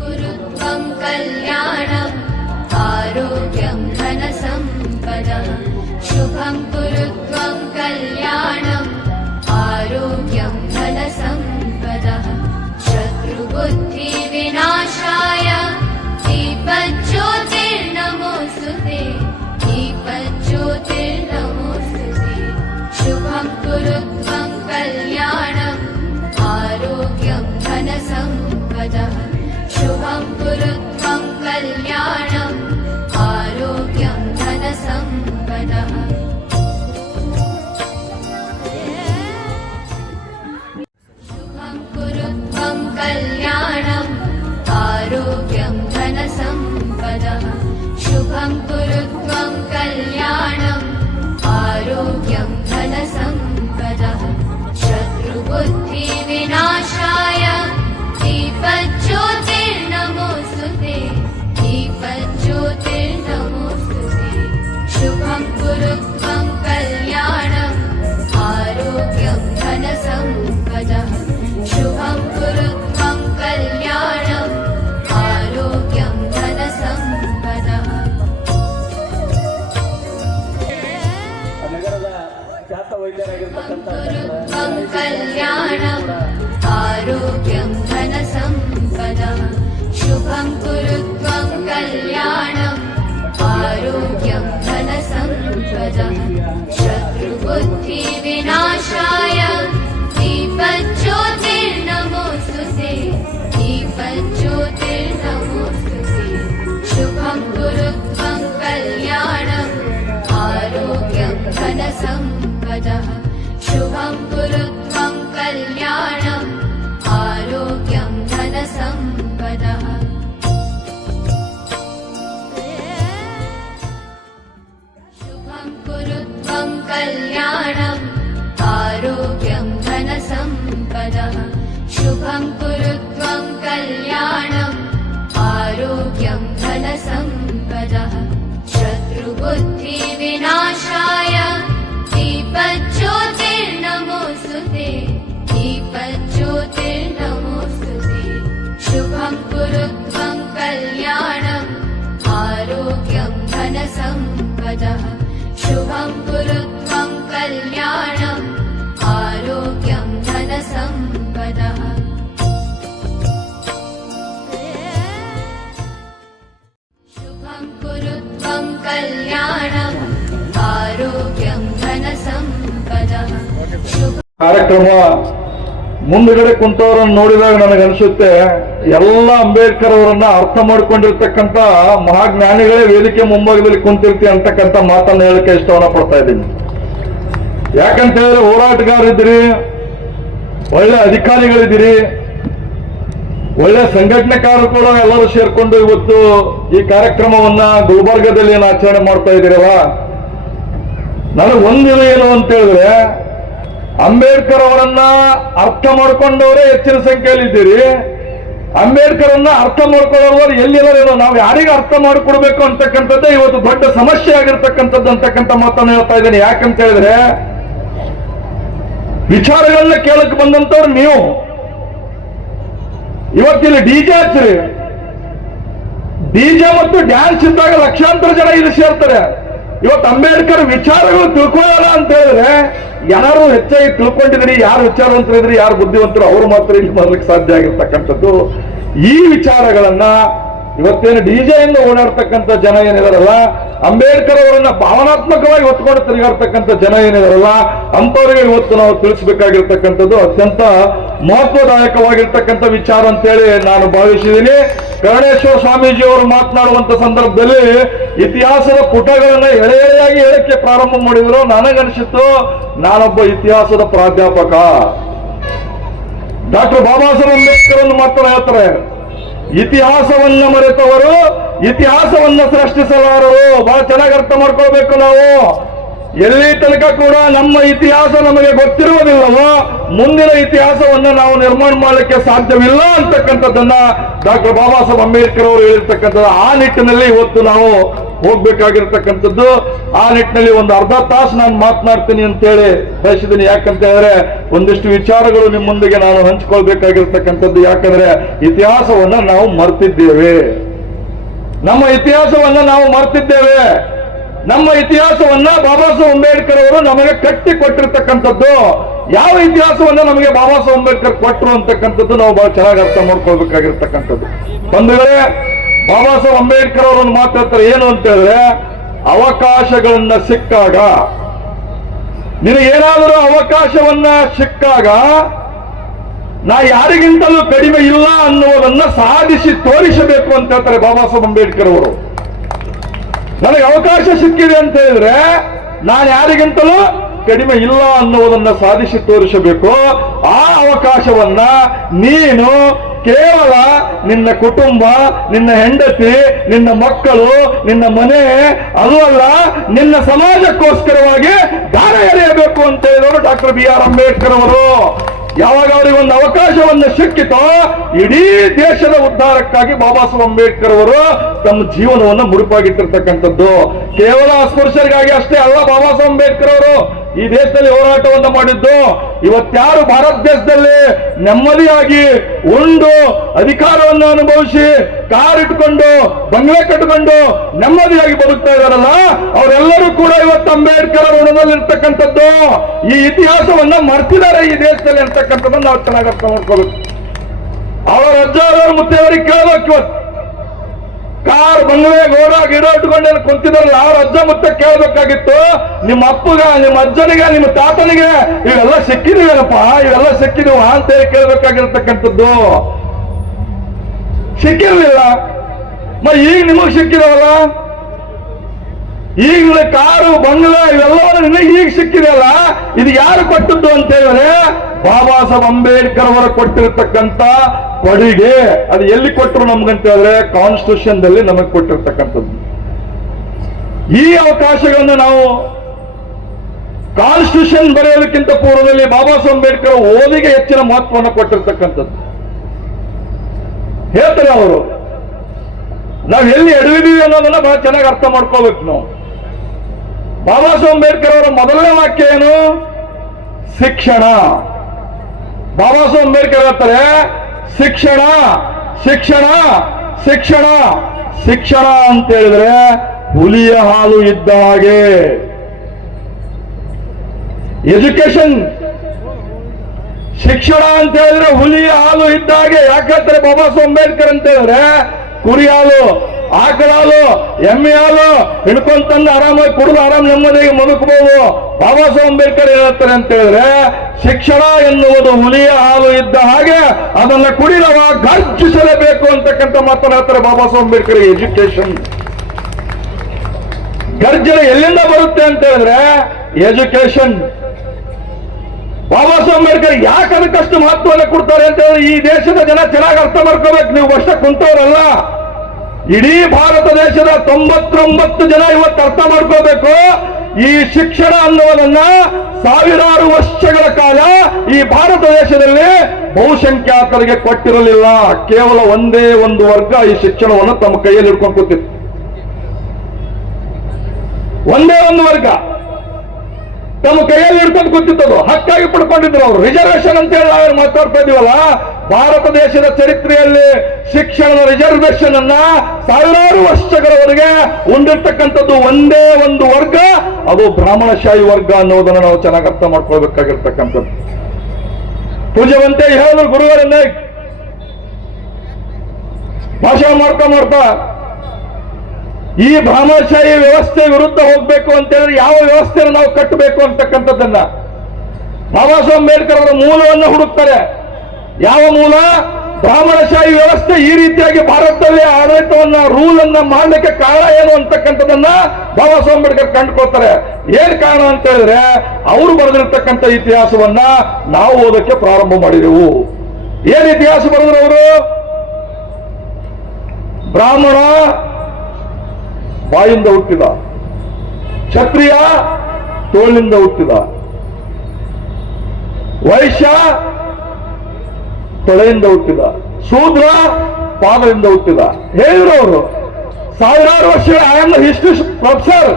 कुरु त्वं कल्याणम् आरोग्यं धनसम्पदः शुभं कुरु त्वं कल्याणम् आरोग्यं धनसम्पदः शत्रुबुद्धिविनाशाय दीपज्योतिर्नमोऽस्तुते दीपज्योतिर्नमोऽस्तुते शुभं कुरु त्वं कल्याणम् आरोग्यं धनसम्पदः शुभं कुरु त्वं कल्याणम् आरोग्यं धनसम्पदः शुभं कुरु त्वं कल्याणम् आरोग्यं धनसम्पदः शुभं कुरु त्वं कल्याणम् आरोग्यं धनसम्पदः शत्रुबुद्धिविनाशाय दीपज्योतिर्नमोऽस्तुते दीपज्योतिर्नमोऽस्तुते शुभं कुरु त्वं कल्याणम् आरोग्यं धनसम्पदः शुभं कुरु त्वं कल्याणम् आरोग्यं धनसम्पदः ನಗರದ ಖ್ಯಾತ ವೈದ್ಯರಾಗಿರ್ತಕ್ಕಂಥ त्वं कल्याणम् आरोग्यं धनसम्पदः शुभं कुरु त्वं कल्याणम् आरोग्यं धनसम्पदः शत्रुबुद्धिविनाशाय दीपज्योतिर्नमोऽस्तुते दीपज्योतिर्नमोऽस्तुते शुभं कुरु त्वं कल्याणम् आरोग्यं धनसम्पदः शुभं कुरु त्वं कल्याणम् आरोग्यं धनसम्पदः शुभं कुरु त्वं कल्याणम् आरोग्यं धनसम्पदः शुभं कुरु त्वं कल्याणम् आरोग्यं धनसम्पदः शत्रुबुद्धिविनाशाय दीपज्योतिर्नमोऽस्तुते दीपज्योतिर्नमोऽस्तुते शुभं कुरु त्वं कल्याणम् आरोग्यं धनसम्पदः शुभं कुरु त्वं कल्याणम् आरोग्यं धनसम्पदः शुभं कुरु त्वं कल्याणम् आरोग्यं धनसम्पदः ಕಾರ್ಯಕ್ರಮ ಮುಂದುಗಡೆ ಕುಂತವರನ್ನು ನೋಡಿದಾಗ ನನಗನ್ಸುತ್ತೆ ಎಲ್ಲ ಅಂಬೇಡ್ಕರ್ ಅವರನ್ನ ಅರ್ಥ ಮಾಡ್ಕೊಂಡಿರ್ತಕ್ಕಂಥ ಮಹಾಜ್ಞಾನಿಗಳೇ ವೇದಿಕೆ ಮುಂಭಾಗದಲ್ಲಿ ಕುಂತಿರ್ತಿ ಅಂತಕ್ಕಂಥ ಮಾತನ್ನ ಹೇಳಕ್ಕೆ ಇಷ್ಟವನ್ನ ಪಡ್ತಾ ಇದ್ದೀನಿ. ಯಾಕಂತ ಹೇಳಿದ್ರೆ ಹೋರಾಟಗಾರಿದ್ದೀರಿ, ಒಳ್ಳೆ ಅಧಿಕಾರಿಗಳಿದ್ದೀರಿ, ಒಳ್ಳೆ ಸಂಘಟನೆಕಾರರು ಕೂಡ ಎಲ್ಲರೂ ಸೇರ್ಕೊಂಡು ಇವತ್ತು ಈ ಕಾರ್ಯಕ್ರಮವನ್ನ ಗುಲ್ಬರ್ಗದಲ್ಲಿ ಏನು ಆಚರಣೆ ಮಾಡ್ತಾ ಇದ್ದೀರಲ್ಲ, ನನಗೆ ಒಂದಿನ ಏನು ಅಂತ ಹೇಳಿದ್ರೆ ಅಂಬೇಡ್ಕರ್ ಅವರನ್ನ ಅರ್ಥ ಮಾಡ್ಕೊಂಡವರೇ ಹೆಚ್ಚಿನ ಸಂಖ್ಯೆಯಲ್ಲಿ ಇದ್ದೀರಿ. ಅಂಬೇಡ್ಕರ್ ಅನ್ನ ಅರ್ಥ ಮಾಡ್ಕೊಳ್ಳೋರು ಎಲ್ಲಿರೋರೇನೋ, ನಾವು ಯಾರಿಗೆ ಅರ್ಥ ಮಾಡಿಕೊಡ್ಬೇಕು ಅಂತಕ್ಕಂಥದ್ದೇ ಇವತ್ತು ದೊಡ್ಡ ಸಮಸ್ಯೆ ಆಗಿರ್ತಕ್ಕಂಥದ್ದು ಅಂತಕ್ಕಂಥ ಮಾತನ್ನು ಹೇಳ್ತಾ ಇದ್ದೇನೆ. ಯಾಕಂತ ಹೇಳಿದ್ರೆ ವಿಚಾರಗಳನ್ನ ಕೇಳಕ್ಕೆ ಬಂದಂತವ್ರು ನೀವು ಇವತ್ತಿಲ್ಲಿ ಡಿಜೆ ಹಚ್ಚಿರಿ, ಡಿಜೆ ಮತ್ತು ಡ್ಯಾನ್ಸ್ ಇದ್ದಾಗ ಲಕ್ಷಾಂತರ ಜನ ಇಲ್ಲಿ ಸೇರ್ತಾರೆ. ಇವತ್ತು ಅಂಬೇಡ್ಕರ್ ವಿಚಾರಗಳು ತಿಳ್ಕೊಳ್ಳೋಣ ಅಂತ ಹೇಳಿದ್ರೆ ಯಾರು ಹೆಚ್ಚಾಗಿ ತಿಳ್ಕೊಂಡಿದ್ರಿ, ಯಾರು ವಿಚಾರವಂತರಿದ್ರಿ, ಯಾರು ಬುದ್ಧಿವಂತರು ಅವರು ಮಾತ್ರ ಇಲ್ಲಿ ಬರ್ಲಿಕ್ಕೆ ಸಾಧ್ಯ ಆಗಿರ್ತಕ್ಕಂಥದ್ದು. ಈ ವಿಚಾರಗಳನ್ನ ಇವತ್ತೇನು ಡಿಜೆಯಿಂದ ಓಡಾಡ್ತಕ್ಕಂಥ ಜನ ಏನಿದಾರಲ್ಲ, ಅಂಬೇಡ್ಕರ್ ಅವರನ್ನ ಭಾವನಾತ್ಮಕವಾಗಿ ಹೊತ್ಕೊಂಡು ತಿರುಗಾಡ್ತಕ್ಕಂಥ ಜನ ಏನಿದಾರಲ್ಲ, ಅಂತವರಿಗೆ ಇವತ್ತು ನಾವು ತಿಳಿಸಬೇಕಾಗಿರ್ತಕ್ಕಂಥದ್ದು ಅತ್ಯಂತ ಮಹತ್ವದಾಯಕವಾಗಿರ್ತಕ್ಕಂಥ ವಿಚಾರ ಅಂತೇಳಿ ನಾನು ಭಾವಿಸಿದ್ದೀನಿ. ಕರುಣೇಶ್ವರ ಸ್ವಾಮೀಜಿ ಅವರು ಮಾತನಾಡುವಂತ ಸಂದರ್ಭದಲ್ಲಿ ಇತಿಹಾಸದ ಪುಟಗಳನ್ನ ಎಳೆಯಾಗಿ ಹೇಳಕ್ಕೆ ಪ್ರಾರಂಭ ಮಾಡಿದ್ರು. ನನಗನ್ಸಿತ್ತು ನಾನೊಬ್ಬ ಇತಿಹಾಸದ ಪ್ರಾಧ್ಯಾಪಕ. ಡಾಕ್ಟರ್ ಬಾಬಾ ಸಾಹೇಬ್ ಅಂಬೇಡ್ಕರ್ ಒಂದು ಮಾತ್ರ ಹೇಳ್ತಾರೆ, ಇತಿಹಾಸವನ್ನ ಮರೆತವರು ಇತಿಹಾಸವನ್ನ ಸೃಷ್ಟಿಸಲಾರರು. ಬಹಳ ಚೆನ್ನಾಗಿ ಅರ್ಥ ಮಾಡ್ಕೊಳ್ಬೇಕು ನಾವು. ಎಲ್ಲಿ ತನಕ ಕೂಡ ನಮ್ಮ ಇತಿಹಾಸ ನಮಗೆ ಗೊತ್ತಿರುವುದಿಲ್ಲವೋ ಮುಂದಿನ ಇತಿಹಾಸವನ್ನ ನಾವು ನಿರ್ಮಾಣ ಮಾಡಲಿಕ್ಕೆ ಸಾಧ್ಯವಿಲ್ಲ ಅಂತಕ್ಕಂಥದ್ದನ್ನ ಡಾಕ್ಟರ್ ಬಾಬಾ ಸಾಹೇಬ್ ಅಂಬೇಡ್ಕರ್ ಅವರು ಹೇಳಿರ್ತಕ್ಕಂಥದ್ದು. ಆ ನಿಟ್ಟಿನಲ್ಲಿ ಇವತ್ತು ನಾವು ಹೋಗ್ಬೇಕಾಗಿರ್ತಕ್ಕಂಥದ್ದು. ಆ ನಿಟ್ಟಿನಲ್ಲಿ ಒಂದು ಅರ್ಧ ತಾಸು ನಾನು ಮಾತನಾಡ್ತೀನಿ ಅಂತೇಳಿ ಬಯಸಿದ್ದೀನಿ. ಯಾಕಂತ ಹೇಳಿದ್ರೆ ಒಂದಿಷ್ಟು ವಿಚಾರಗಳು ನಿಮ್ಮ ಮುಂದೆಗೆ ನಾನು ಹಂಚ್ಕೊಳ್ಬೇಕಾಗಿರ್ತಕ್ಕಂಥದ್ದು. ಯಾಕಂದ್ರೆ ಇತಿಹಾಸವನ್ನ ನಾವು ಮರ್ತಿದ್ದೇವೆ, ನಮ್ಮ ಇತಿಹಾಸವನ್ನ ನಾವು ಮರ್ತಿದ್ದೇವೆ. ನಮ್ಮ ಇತಿಹಾಸವನ್ನ ಬಾಬಾ ಸಾಹೇಬ್ ಅಂಬೇಡ್ಕರ್ ಅವರು ನಮಗೆ ಕಟ್ಟಿ ಕೊಟ್ಟಿರ್ತಕ್ಕಂಥದ್ದು. ಯಾವ ಇತಿಹಾಸವನ್ನ ನಮಗೆ ಬಾಬಾ ಸಾಹೇಬ್ ಅಂಬೇಡ್ಕರ್ ಕೊಟ್ಟರು ಅಂತಕ್ಕಂಥದ್ದು ನಾವು ಬಹಳ ಚೆನ್ನಾಗಿ ಅರ್ಥ ಮಾಡ್ಕೊಳ್ಬೇಕಾಗಿರ್ತಕ್ಕಂಥದ್ದು. ಬಂಧುಗಳೇ, ಬಾಬಾ ಸಾಹೇಬ್ ಅಂಬೇಡ್ಕರ್ ಅವರನ್ನು ಮಾತಾಡ್ತಾರೆ ಏನು ಅಂತ ಹೇಳಿದ್ರೆ, ಅವಕಾಶಗಳನ್ನ ಸಿಕ್ಕಾಗ, ನಿನಗೇನಾದರೂ ಅವಕಾಶವನ್ನ ಸಿಕ್ಕಾಗ ನಾ ಯಾರಿಗಿಂತಲೂ ಕಡಿಮೆ ಇಲ್ಲ ಅನ್ನುವುದನ್ನ ಸಾಧಿಸಿ ತೋರಿಸಬೇಕು ಅಂತ ಹೇಳ್ತಾರೆ ಬಾಬಾ ಸಾಹೇಬ್ ಅಂಬೇಡ್ಕರ್ ಅವರು. ನನಗೆ ಅವಕಾಶ ಸಿಕ್ಕಿದೆ ಅಂತ ಹೇಳಿದ್ರೆ ನಾನು ಯಾರಿಗಿಂತಲೂ ಕಡಿಮೆ ಇಲ್ಲ ಅನ್ನುವುದನ್ನ ಸಾಧಿಸಿ ತೋರಿಸಬೇಕು. ಆ ಅವಕಾಶವನ್ನ ನೀನು ಕೇವಲ ನಿನ್ನ ಕುಟುಂಬ, ನಿನ್ನ ಹೆಂಡತಿ, ನಿನ್ನ ಮಕ್ಕಳು, ನಿನ್ನ ಮನೆ, ಅದು ಅಲ್ಲ, ನಿನ್ನ ಸಮಾಜಕ್ಕೋಸ್ಕರವಾಗಿ ದಾನ ಎರೆಯಬೇಕು ಅಂತ ಹೇಳಿದವರು ಡಾಕ್ಟರ್ BR ಅಂಬೇಡ್ಕರ್ ಅವರು. ಯಾವಾಗ ಅವರಿಗೆ ಒಂದು ಅವಕಾಶವನ್ನು ಸಿಕ್ಕಿತೋ ಇಡೀ ದೇಶದ ಉದ್ಧಾರಕ್ಕಾಗಿ ಬಾಬಾ ಸಾಹೇಬ್ ಅಂಬೇಡ್ಕರ್ ಅವರು ತಮ್ಮ ಜೀವನವನ್ನು ಮುಡುಪಾಗಿಟ್ಟಿರ್ತಕ್ಕಂಥದ್ದು. ಕೇವಲ ಅಸ್ಪೃಶ್ಯರಿಗಾಗಿ ಅಷ್ಟೇ ಅಲ್ಲ ಬಾಬಾ ಸಾಹೇಬ್ ಅಂಬೇಡ್ಕರ್ ಅವರು ಈ ದೇಶದಲ್ಲಿ ಹೋರಾಟವನ್ನು ಮಾಡಿದ್ದು. ಇವತ್ಯಾರು ಭಾರತ ದೇಶದಲ್ಲಿ ನೆಮ್ಮದಿಯಾಗಿ ಉಂಡು ಅಧಿಕಾರವನ್ನು ಅನುಭವಿಸಿ ಕಾರ್ ಇಟ್ಕೊಂಡು ಬಂಗ್ಲೆ ಕಟ್ಟಿಕೊಂಡು ನೆಮ್ಮದಿಯಾಗಿ ಬದುಕ್ತಾ ಇದಾರಲ್ಲ, ಅವರೆಲ್ಲರೂ ಕೂಡ ಇವತ್ತು ಅಂಬೇಡ್ಕರ್ ಋಣದಲ್ಲಿರ್ತಕ್ಕಂಥದ್ದು. ಈ ಇತಿಹಾಸವನ್ನ ಮರ್ತಿದ್ದಾರೆ ಈ ದೇಶದಲ್ಲಿ ಅಂತಕ್ಕಂಥದ್ದನ್ನು ನಾವು ಚೆನ್ನಾಗಿ ಅರ್ಥ ಮಾಡ್ಕೋಬೇಕು. ಅವರ ಅಜ್ಜಾರವ್ರ ಮುತ್ತೆಯವರಿಗೆ ಕೇಳಬೇಕು, ಇವತ್ತು ಕಾರ್ ಬಂಗ್ಲೆ ಗೋಡ ಗಿಡ ಇಟ್ಕೊಂಡೇನು ಕುಂತಿದಾರಲ್ಲ, ಅವ್ರ ಅಜ್ಜ ಮುತ್ತೆ ಕೇಳಬೇಕಾಗಿತ್ತು, ನಿಮ್ಮ ಅಪ್ಪಗ, ನಿಮ್ಮ ಅಜ್ಜನಿಗೆ, ನಿಮ್ಮ ತಾತನಿಗೆ ಇವೆಲ್ಲ ಸಿಕ್ಕಿದೀವೇನಪ್ಪ, ಇವೆಲ್ಲ ಸಿಕ್ಕಿದೀವ ಅಂತೇಳಿ ಕೇಳಬೇಕಾಗಿರ್ತಕ್ಕಂಥದ್ದು. ಸಿಕ್ಕಿರ್ಲಿಲ್ಲ, ಈಗ ನಿಮಗ್ ಸಿಕ್ಕಿದವಲ್ಲ, ಈಗ ಕಾರು ಬಂಗ್ಲೆ ಇವೆಲ್ಲ ಈಗ ಸಿಕ್ಕಿದೆಯಲ್ಲ, ಇದು ಯಾರು ಕೊಟ್ಟದ್ದು ಅಂತ ಹೇಳಿದ್ರೆ ಬಾಬಾ ಸಾಹೇಬ್ ಅಂಬೇಡ್ಕರ್ ಅವರು ಕೊಟ್ಟಿರ್ತಕ್ಕಂಥ ಕೊಡುಗೆ. ಅದು ಎಲ್ಲಿ ಕೊಟ್ಟರು ನಮ್ಗಂತ ಹೇಳಿದ್ರೆ ಕಾನ್ಸ್ಟಿಟ್ಯೂಷನ್ ದಲ್ಲಿ ನಮಗೆ ಕೊಟ್ಟಿರ್ತಕ್ಕಂಥದ್ದು. ಈ ಅವಕಾಶಗಳನ್ನು ನಾವು ಕಾನ್ಸ್ಟಿಟ್ಯೂಷನ್ ಬರೆಯೋದಕ್ಕಿಂತ ಪೂರ್ವದಲ್ಲಿ ಬಾಬಾ ಸಾಹೇಬ್ ಅಂಬೇಡ್ಕರ್ ಓದಿಗೆ ಹೆಚ್ಚಿನ ಮಹತ್ವವನ್ನು ಕೊಟ್ಟಿರ್ತಕ್ಕಂಥದ್ದು. ಹೇಳ್ತಾರೆ ಅವರು, ನಾವು ಎಲ್ಲಿ ಎಡವಿದೀವಿ ಅನ್ನೋದನ್ನ ಬಹಳ ಚೆನ್ನಾಗಿ ಅರ್ಥ ಮಾಡ್ಕೋಬೇಕು ನಾವು. ಬಾಬಾ ಸಾಹೇಬ್ ಅಂಬೇಡ್ಕರ್ ಅವರ ಮೊದಲನೇ ವಾಕ್ಯ ಏನು? ಶಿಕ್ಷಣ. ಬಾಬಾ ಸಾಹೇಬ್ ಅಂಬೇಡ್ಕರ್ ಹೇಳ್ತಾರೆ, ಶಿಕ್ಷಣ ಶಿಕ್ಷಣ ಶಿಕ್ಷಣ ಶಿಕ್ಷಣ ಅಂತ ಹೇಳಿದ್ರೆ ಹುಲಿಯ ಹಾಲು ಇದ್ದ ಹಾಗೆ. ಎಜುಕೇಶನ್, ಶಿಕ್ಷಣ ಅಂತ ಹೇಳಿದ್ರೆ ಹುಲಿಯ ಹಾಲು ಇದ್ದ ಹಾಗೆ. ಯಾಕಂತಾರೆ ಬಾಬಾ ಸಾಹೇಬ್ ಅಂಬೇಡ್ಕರ್ ಅಂತ ಹೇಳಿದ್ರೆ ಕುರಿ ಹಾಲು, ಆಕಳ ಹಾಲು, ಎಮ್ಮೆ ಹಾಲು ಹಿಡ್ಕೊಂತಂದು ಆರಾಮಾಗಿ ಕುಡಿದು ಆರಾಮ್ ನೆಮ್ಮದಿಯಾಗಿ ಬದುಕಬಹುದು. ಬಾಬಾ ಸಾಹೇಬ್ ಅಂಬೇಡ್ಕರ್ ಹೇಳ್ತಾರೆ ಅಂತ ಹೇಳಿದ್ರೆ ಶಿಕ್ಷಣ ಎನ್ನುವುದು ಹುಲಿಯ ಹಾಲು ಇದ್ದ ಹಾಗೆ, ಅದನ್ನ ಕುಡಿದವ ಗರ್ಜಿಸಲೇಬೇಕು ಅಂತಕ್ಕಂಥ ಮಾತನ್ನ ಹೇಳ್ತಾರೆ ಬಾಬಾ ಸಾಹೇಬ್ ಅಂಬೇಡ್ಕರ್. ಎಜುಕೇಶನ್ ಗರ್ಜನೆ ಎಲ್ಲಿಂದ ಬರುತ್ತೆ ಅಂತ ಹೇಳಿದ್ರೆ ಎಜುಕೇಶನ್. ಬಾಬಾ ಸಾಹೇಬ್ ಅಂಬೇಡ್ಕರ್ ಯಾಕೆ ಅದಕ್ಕಷ್ಟು ಮಹತ್ವವನ್ನು ಕೊಡ್ತಾರೆ ಅಂತ ಹೇಳಿದ್ರೆ ಈ ದೇಶದ ಜನ ಚೆನ್ನಾಗಿ ಅರ್ಥ ಮಾಡ್ಕೋಬೇಕು. ನೀವು ವರ್ಷ ಕುಂತವರಲ್ಲ, ಇಡೀ ಭಾರತ ದೇಶದ 99 ಜನ ಇವತ್ತು ಅರ್ಥ ಮಾಡ್ಕೋಬೇಕು. ಈ ಶಿಕ್ಷಣ ಅನ್ನುವುದನ್ನ ಸಾವಿರಾರು ವರ್ಷಗಳ ಕಾಲ ಈ ಭಾರತ ದೇಶದಲ್ಲಿ ಬಹುಸಂಖ್ಯಾತರಿಗೆ ಕೊಟ್ಟಿರಲಿಲ್ಲ. ಕೇವಲ ಒಂದೇ ಒಂದು ವರ್ಗ ಈ ಶಿಕ್ಷಣವನ್ನು ತಮ್ಮ ಕೈಯಲ್ಲಿ ಹಿಡ್ಕೊಂಡು ಕೂತಿತ್ತು. ಒಂದೇ ಒಂದು ವರ್ಗ ತಮ್ಮ ಕೈಯಲ್ಲಿ ಹಿಡ್ಕೊಂಡು ಕೂತಿತ್ತದು, ಹಕ್ಕಾಗಿ ಪಡ್ಕೊಂಡಿದ್ರು ಅವರು. ರಿಸರ್ವೇಶನ್ ಅಂತ ಹೇಳಿ ನಾವೇನು ಮಾತಾಡ್ತಾ ಇದೀವಲ್ಲ, ಭಾರತ ದೇಶದ ಚರಿತ್ರೆಯಲ್ಲಿ ಶಿಕ್ಷಣದ ರಿಸರ್ವೇಶನ್ ಅನ್ನ ಸಾವಿರಾರು ವರ್ಷಗಳವರೆಗೆ ಹೊಂದಿರ್ತಕ್ಕಂಥದ್ದು ಒಂದೇ ಒಂದು ವರ್ಗ, ಅದು ಬ್ರಾಹ್ಮಣಶಾಹಿ ವರ್ಗ ಅನ್ನೋದನ್ನ ನಾವು ಚೆನ್ನಾಗಿ ಅರ್ಥ ಮಾಡ್ಕೊಳ್ಬೇಕಾಗಿರ್ತಕ್ಕಂಥದ್ದು. ಪೂಜ್ಯವಂತೆ ಹೇಳಿದ್ರು ಗುರುವರನ್ನೇ ಭಾಷಣ ಮಾಡ್ತಾ ಈ ಬ್ರಾಹ್ಮಣಶಾಹಿ ವ್ಯವಸ್ಥೆ ವಿರುದ್ಧ ಹೋಗ್ಬೇಕು ಅಂತ ಹೇಳಿದ್ರೆ ಯಾವ ವ್ಯವಸ್ಥೆಯನ್ನು ನಾವು ಕಟ್ಟಬೇಕು ಅಂತಕ್ಕಂಥದ್ದನ್ನ ಬಾಬಾ ಸಾಹೇಬ್ ಅಂಬೇಡ್ಕರ್ ಅವರ ಮೂಲವನ್ನು ಹುಡುಕ್ತಾರೆ. ಯಾವ ಮೂಲ? ಬ್ರಾಹ್ಮಣಶಾಹಿ ವ್ಯವಸ್ಥೆ ಈ ರೀತಿಯಾಗಿ ಭಾರತದಲ್ಲಿ ಆಡಳಿತವನ್ನ ರೂಲ್ ಅನ್ನ ಮಾಡಲಿಕ್ಕೆ ಕಾರಣ ಏನು ಅಂತಕ್ಕಂಥದ್ದನ್ನ ಬಾಬಾ ಸಾಹೇಬ್ ಅಂಬೇಡ್ಕರ್ ಕಂಡುಕೊಳ್ತಾರೆ. ಏನ್ ಕಾರಣ ಅಂತ ಹೇಳಿದ್ರೆ ಅವರು ಬರೆದಿರ್ತಕ್ಕಂಥ ಇತಿಹಾಸವನ್ನ ನಾವು ಓದಕ್ಕೆ ಪ್ರಾರಂಭ ಮಾಡಿದೆವು. ಏನ್ ಇತಿಹಾಸ ಬರೆದ್ರು ಅವರು? ಬ್ರಾಹ್ಮಣ ಬಾಯಿಂದ ಹುಟ್ಟಿದ, ಕ್ಷತ್ರಿಯ ತೋಳಿನಿಂದ ಹುಟ್ಟಿದ, ವೈಶ್ಯ ತೊಳೆಯಿಂದ ಹುಟ್ಟಿದ, ಶೂದ್ರ ಪಾದದಿಂದ ಹುಟ್ಟಿದ. ಹೇಳಿದ್ರು ಅವರು ಸಾವಿರಾರು ವರ್ಷಗಳ I am the history professor.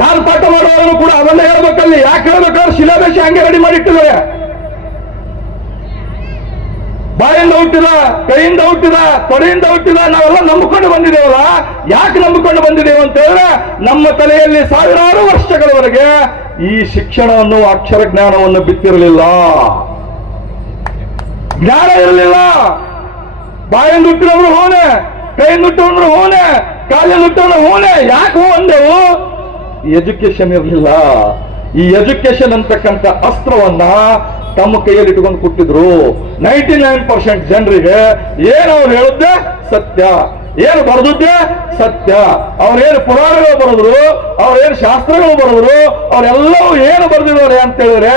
ನಾನು ಪಾಠ ಮಾಡುವಾಗಲೂ ಕೂಡ ಅದನ್ನೇ ಹೇಳ್ಬೇಕಲ್ಲಿ. ಯಾಕೆ ಹೇಳ್ಬೇಕಾದ್ರೆ ಸಿಲೆಬಸ್ ಹಂಗೆ ರೆಡಿ ಮಾಡಿಟ್ಟಿದ್ದಾರೆ. ಬಾಯಿಂದ ಹುಟ್ಟಿದ, ಕೈಯಿಂದ ಹುಟ್ಟಿದ, ತೊಡೆಯಿಂದ ಹುಟ್ಟಿದ ನಾವೆಲ್ಲ ನಂಬಿಕೊಂಡು ಬಂದಿದ್ದೇವಲ್ಲ. ಯಾಕೆ ನಂಬಿಕೊಂಡು ಬಂದಿದ್ದೇವೆ ಅಂತ ಹೇಳಿದ್ರೆ, ನಮ್ಮ ತಲೆಯಲ್ಲಿ ಸಾವಿರಾರು ವರ್ಷಗಳವರೆಗೆ ಈ ಶಿಕ್ಷಣವನ್ನು, ಅಕ್ಷರ ಜ್ಞಾನವನ್ನು ಬಿತ್ತಿರಲಿಲ್ಲ, ಜ್ಞಾನ ಇರಲಿಲ್ಲ. ಬಾಯಿಂದ ಹುಟ್ಟಿದವರು ಹೋನೆ, ಕೈಯಿಂದ ಹುಟ್ಟಿದವರು ಹೋನೆ, ಕಾಲಿಂದ ಹುಟ್ಟಿದವರು ಹೋನೆ. ಯಾಕೆ ಹೋ ಅಂದೆವು? ಎಜುಕೇಶನ್ ಇರಲಿಲ್ಲ. ಈ ಎಜುಕೇಶನ್ ಅಂತಕ್ಕಂಥ ಅಸ್ತ್ರವನ್ನ ತಮ್ಮ ಕೈಯಲ್ಲಿ ಇಟ್ಕೊಂಡು ಕೊಟ್ಟಿದ್ರು. 99% ಜನರಿಗೆ ಏನು ಅವ್ರು ಹೇಳಿದ್ದೆ ಸತ್ಯ, ಏನು ಬರೆದಿದ್ದೆ ಸತ್ಯ. ಅವ್ರೇನು ಪುರಾಣಗಳು ಬರೆದ್ರು, ಅವ್ರೇನು ಶಾಸ್ತ್ರಗಳು ಬರೆದ್ರು, ಅವರೆಲ್ಲವೂ ಏನು ಬರೆದಿದ್ದಾರೆ ಅಂತ ಹೇಳಿದ್ರೆ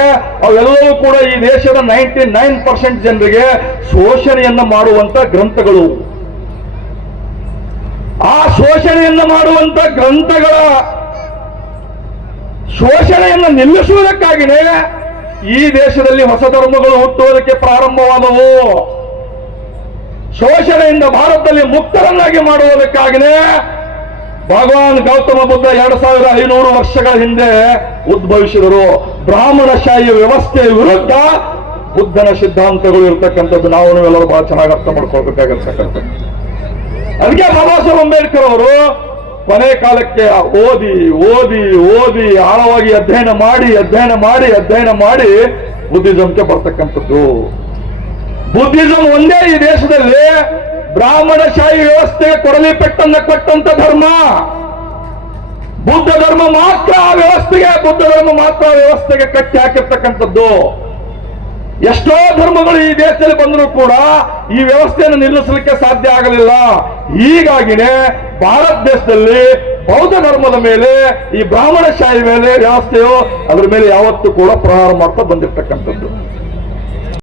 ಅವೆಲ್ಲವೂ ಕೂಡ ಈ ದೇಶದ 99% ಜನರಿಗೆ ಶೋಷಣೆಯನ್ನ ಮಾಡುವಂತ ಗ್ರಂಥಗಳು. ಆ ಶೋಷಣೆಯನ್ನ ಮಾಡುವಂತ ಗ್ರಂಥಗಳ ಶೋಷಣೆಯನ್ನು ನಿಲ್ಲಿಸುವುದಕ್ಕಾಗಿಯೇ ಈ ದೇಶದಲ್ಲಿ ಹೊಸ ಧರ್ಮಗಳು ಹುಟ್ಟುವುದಕ್ಕೆ ಪ್ರಾರಂಭವಾದವು. ಶೋಷಣೆಯಿಂದ ಭಾರತದಲ್ಲಿ ಮುಕ್ತರನ್ನಾಗಿ ಮಾಡುವುದಕ್ಕಾಗಿಯೇ ಭಗವಾನ್ ಗೌತಮ ಬುದ್ಧ 2500 ವರ್ಷಗಳ ಹಿಂದೆ ಉದ್ಭವಿಸಿದರು. ಬ್ರಾಹ್ಮಣಶಾಹಿ ವ್ಯವಸ್ಥೆಯ ವಿರುದ್ಧ ಬುದ್ಧನ ಸಿದ್ಧಾಂತಗಳು ಇರತಕ್ಕಂಥದ್ದು ನಾವು ಎಲ್ಲರೂ ಬಹಳ ಚೆನ್ನಾಗಿ ಅರ್ಥ ಮಾಡ್ಕೊಳ್ಬೇಕಾಗಿರ್ತಕ್ಕಂಥದ್ದು. ಅದಕ್ಕೆ ಬಾಬಾ ಸಾಹೇಬ್ ಅಂಬೇಡ್ಕರ್ ಅವರು ಕೊನೆ ಕಾಲಕ್ಕೆ ಓದಿ ಓದಿ ಓದಿ ಆಳವಾಗಿ ಅಧ್ಯಯನ ಮಾಡಿ ಬುದ್ಧಿಸಂಗೆ ಬರ್ತಕ್ಕಂಥದ್ದು. ಬುದ್ಧಿಸಂ ಒಂದೇ ಈ ದೇಶದಲ್ಲಿ ಬ್ರಾಹ್ಮಣಶಾಹಿ ವ್ಯವಸ್ಥೆಗೆ ಕೊಡಲಿ ಪೆಟ್ಟನ್ನ ಕೊಟ್ಟಂತ ಧರ್ಮ. ಬುದ್ಧ ಧರ್ಮ ಮಾತ್ರ ಆ ವ್ಯವಸ್ಥೆಗೆ ಕಟ್ಟಿ ಹಾಕಿರ್ತಕ್ಕಂಥದ್ದು. ಎಷ್ಟೋ ಧರ್ಮಗಳು ಈ ದೇಶದಲ್ಲಿ ಬಂದರೂ ಕೂಡ ಈ ವ್ಯವಸ್ಥೆಯನ್ನು ನಿಲ್ಲಿಸಲಿಕ್ಕೆ ಸಾಧ್ಯ ಆಗಲಿಲ್ಲ. ಹೀಗಾಗಿನೇ ಭಾರತ ದೇಶದಲ್ಲಿ ಬೌದ್ಧ ಧರ್ಮದ ಮೇಲೆ, ಈ ಬ್ರಾಹ್ಮಣಶಾಹಿ ಮೇಲೆ ವ್ಯವಸ್ಥೆಯು ಅದರ ಮೇಲೆ ಯಾವತ್ತೂ ಕೂಡ ಪ್ರಹಾರ ಮಾಡ್ತಾ ಬಂದಿರತಕ್ಕಂಥದ್ದು.